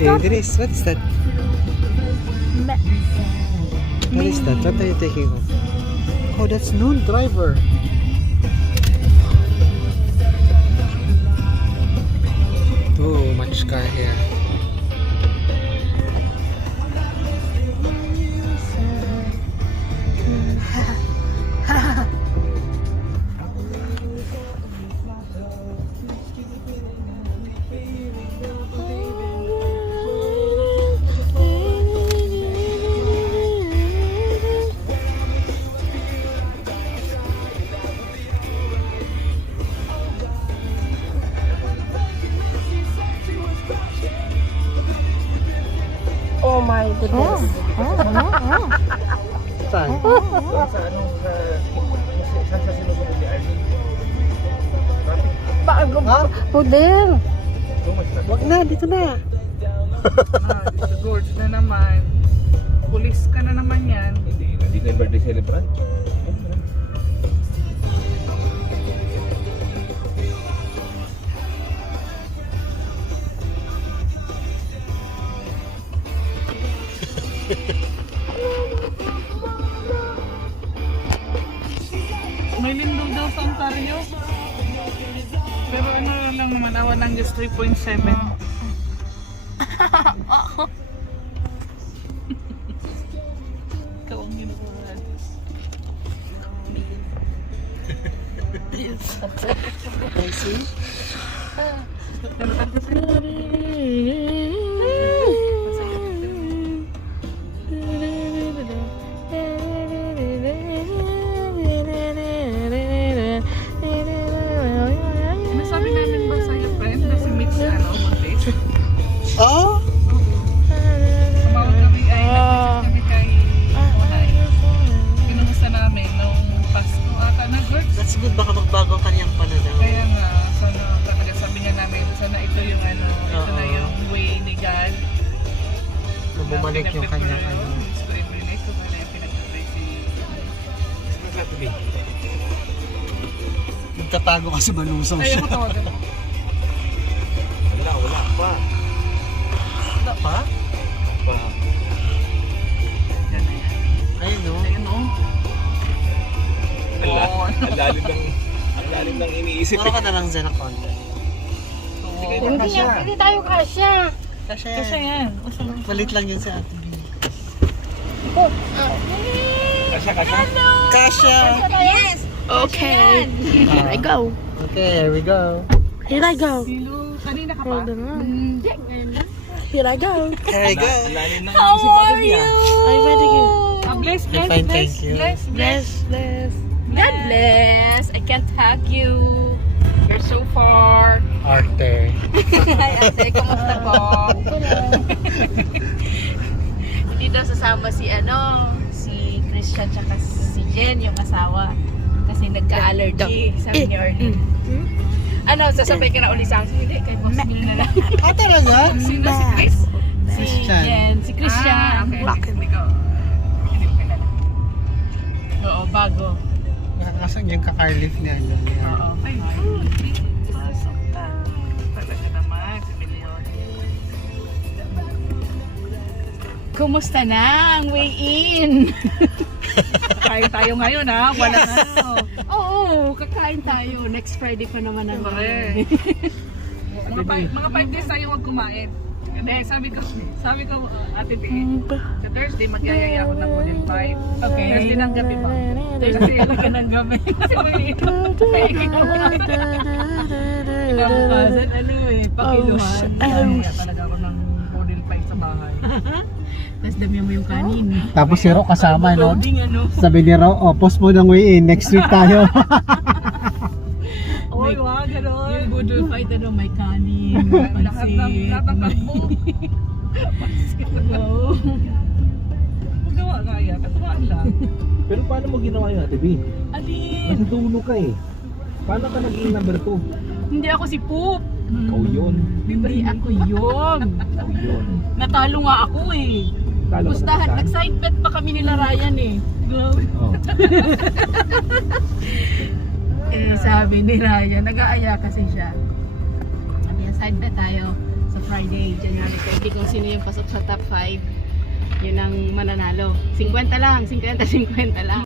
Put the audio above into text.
Dangerous. What is that? What is that? What are you taking off? Oh, that's Noon Driver. Too much car here. Oh my goodness. Saan? Sa anong saan sa sinusunod ni Armin? Ha? Pudel. Wag na, dito na. Dito George na naman. Pulis ka na naman yan. Hindi na yung birthday celebrant. May lindol daw sa Ontario. Pero ano lang naman, awan ng just 3.7. Ikaw ang ginukuhan. I see. Nasabi namin ba sa'yo, friend, na si Mitch, Montes? Oh? Tumawag kami, nag-message kami kay Onay. Pinumusta namin nung Pasko ata na, George. That's good. Baka magbago ang kanyang pananaw. Kaya nga, sana talaga sabi niya namin, sana ito yung ito Oo. na yung way ni God. Na bumalik yung kanyang ano. Gusto i-relate ko ba na yung pinag-pray si... Nagtatago ka sa balusong Ayaw siya. ko tawagan. Wala pa. Wala pa? Pa. Yan na yan. Ayun no. Ayun o. Ang lalim ng iniisip. Puro ka na lang dyan na konti. Hindi tayo kasya. Kasi Kasi yan. malit lang yun sa Ate B. Kasya. Kasha! Yes. Ah, Okay. Here I go. Okay, here we go. Here I go. Silo, kanina ka pa? Hold on. Here I go. Here we go. Ang lalim ng How iniisip are natin you? niya. I'm ready to Bless, I'm bless, fine, bless, thank you. bless, bless. bless. God bless. I can't hug you. You're so far. Arte. Hi, ate. Kumusta po? Hindi daw sasama si si Christian tsaka si Jen, yung asawa. Kasi nagka-allergy. Sabi ni Orly. Ano, sasabay ka na uli sa akin? Hindi, kay Boss Bill na lang. Ah, talaga? Sino si Chris? Si Christian. Jen. Si Christian. Okay. Hindi ko. Hindi ko kilala. Oo, bago. Nakakasang yung ka-carlift niya. Oo. Ay, pasok ka. Talaga naman, si Million. Kumusta na ang way in? Kakain tayo ngayon ha, wala na. Oo, kakain tayo. Next Friday pa naman ang Correct. Mga 5 days tayo huwag kumain. Hindi, sabi ko, Ate T, sa Thursday magyayaya ako ng Model 5. Okay. Thursday ng gabi ba? Thursday ka ng gabi. Kasi may Kinabukasan, pakiluhan. Kaya talaga ako ng Model 5 sa bahay. Tapos damihan mo yung kanin. Tapos si Ro kasama, no? Loading Sabi ni Ro, post mo ng way in. Next week tayo. Oy, wag, gano'n. Yung budol fight, may kanin, Lahat ng kalbo. Wow. Magawa kaya, katuwaan lang. Pero paano mo ginawa yun, Ate B? Alin? Nasa dulo ka eh. Paano ka naging number 2? Hindi ako si Poop. Ikaw yun. Hindi ako yun. Ikaw yun. Natalo nga ako eh. Kala ko Gustahan, naman nag-side bet pa kami nila Ryan eh. Oh. Eh sabi ni Ryan, nag-aaya kasi siya. Sabi niya, side bet tayo sa Friday, January 30. Kung sino yung pasok sa top 5, yun ang mananalo. 50 lang, 50 lang.